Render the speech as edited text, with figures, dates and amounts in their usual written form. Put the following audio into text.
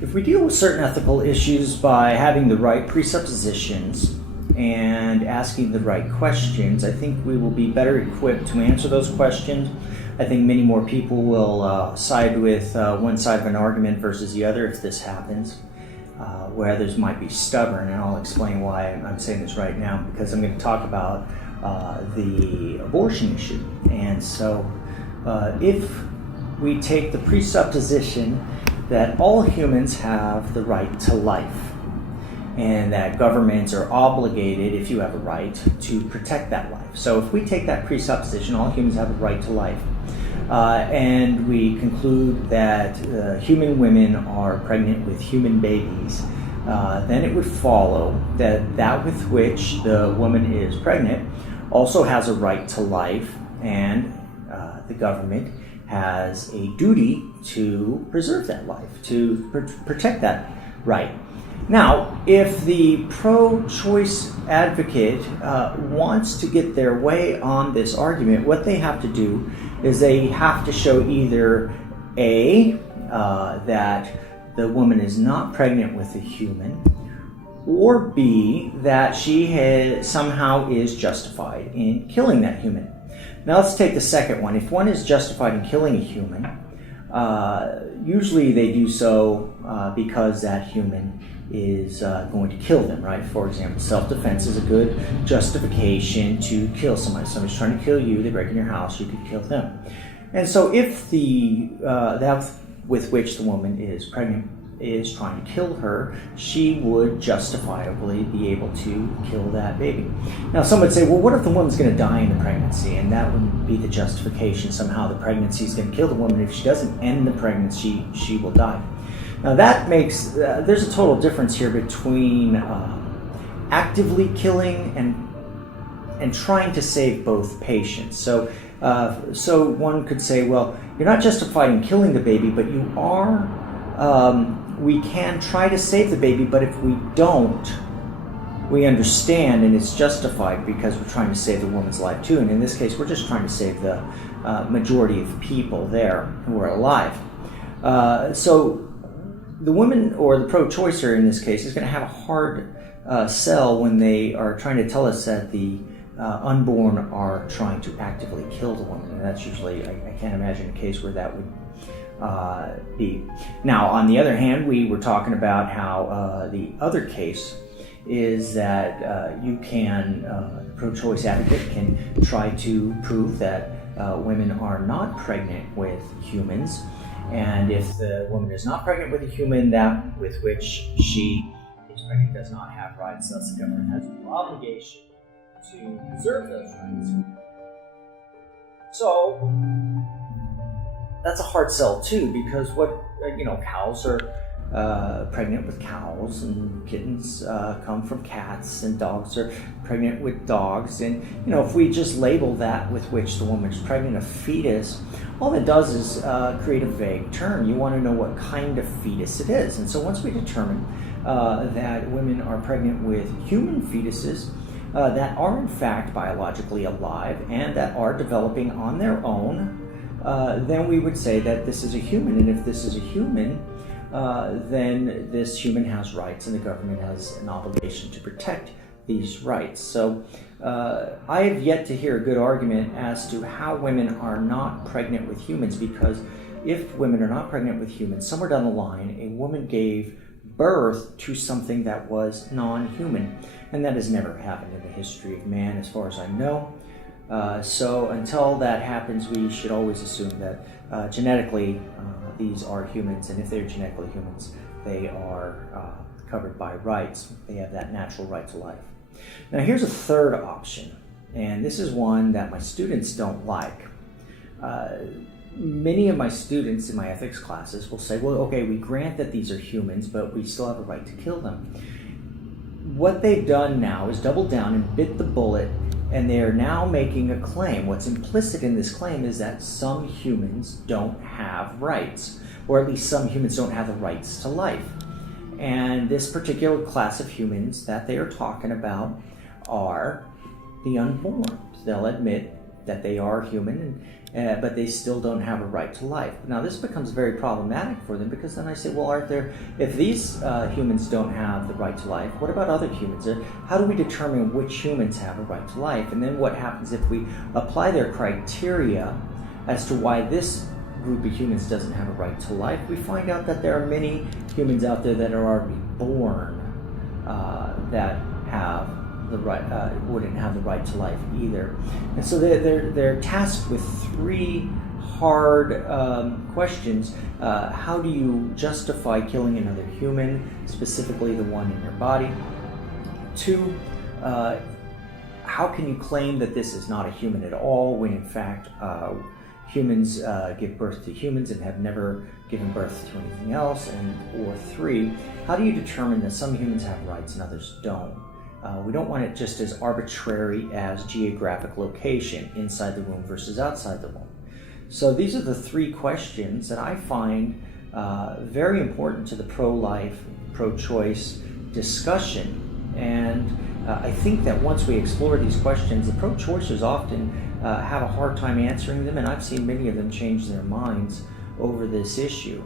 If we deal with certain ethical issues by having the right presuppositions and asking the right questions, I think we will be better equipped to answer those questions. I think many more people will side with one side of an argument versus the other if this happens, where others might be stubborn, and I'll explain why I'm saying this right now, because I'm going to talk about the abortion issue. And so if we take the presupposition that all humans have the right to life, and that governments are obligated, if you have a right, to protect that life. So if we take that presupposition, all humans have a right to life, and we conclude that human women are pregnant with human babies, then it would follow that that with which the woman is pregnant also has a right to life, and the government has a duty to preserve that life, to protect that right. Now, if the pro-choice advocate wants to get their way on this argument, what they have to do is they have to show either A, that the woman is not pregnant with a human, or B, that she somehow is justified in killing that human. Now let's take the second one. If one is justified in killing a human, usually they do so because that human is going to kill them, right? For example, self-defense is a good justification to kill somebody. Somebody's trying to kill you, they break in your house, you could kill them. And so if that with which the woman is pregnant is trying to kill her, she would justifiably be able to kill that baby. Now some would say, well, what if the woman's going to die in the pregnancy? And that would be the justification. Somehow the pregnancy is going to kill the woman. If she doesn't end the pregnancy, she will die. Now that makes, there's a total difference here between actively killing and trying to save both patients. So one could say, well, you're not justified in killing the baby, but you are, we can try to save the baby, but if we don't, we understand and it's justified because we're trying to save the woman's life too. And in this case, we're just trying to save the majority of people there who are alive. So the woman, or the pro-choicer in this case, is going to have a hard sell when they are trying to tell us that the unborn are trying to actively kill the woman. And that's usually, I can't imagine a case where that would be. Now, on the other hand, we were talking about how the other case is that you can, pro-choice advocate can try to prove that women are not pregnant with humans. And if the woman is not pregnant with a human, that with which she is pregnant does not have rights, thus the government has no obligation to preserve those rights. So that's a hard sell too, because cows are pregnant with cows, and kittens come from cats, and dogs are pregnant with dogs. And if we just label that with which the woman is pregnant a fetus, all it does is create a vague term. You want to know what kind of fetus it is. And so once we determine that women are pregnant with human fetuses that are in fact biologically alive and that are developing on their own, then we would say that this is a human. And if this is a human, then this human has rights, and the government has an obligation to protect these rights. So I have yet to hear a good argument as to how women are not pregnant with humans, because if women are not pregnant with humans, somewhere down the line, a woman gave birth to something that was non-human, and that has never happened in the history of man as far as I know. So until that happens, we should always assume that genetically these are humans, and if they're genetically humans, they are covered by rights. They have that natural right to life. Now here's a third option, and this is one that my students don't like. Many of my students in my ethics classes will say, well, okay, we grant that these are humans, but we still have a right to kill them. What they've done now is double down and bit the bullet, and they are now making a claim. What's implicit in this claim is that some humans don't have rights, or at least some humans don't have the rights to life. And this particular class of humans that they are talking about are the unborn. They'll admit that they are human, but they still don't have a right to life. Now this becomes very problematic for them, because then I say, well, if these humans don't have the right to life, what about other humans? How do we determine which humans have a right to life? And then what happens if we apply their criteria as to why this group of humans doesn't have a right to life? We find out that there are many humans out there that are already born that have the right, wouldn't have the right to life either. And so they're tasked with three hard questions. How do you justify killing another human, specifically the one in your body? 2, how can you claim that this is not a human at all, when in fact humans give birth to humans and have never given birth to anything else? Or 3, how do you determine that some humans have rights and others don't? We don't want it just as arbitrary as geographic location, inside the womb versus outside the womb. So these are the 3 questions that I find very important to the pro-life, pro-choice discussion. And I think that once we explore these questions, the pro-choicers often have a hard time answering them, and I've seen many of them change their minds over this issue.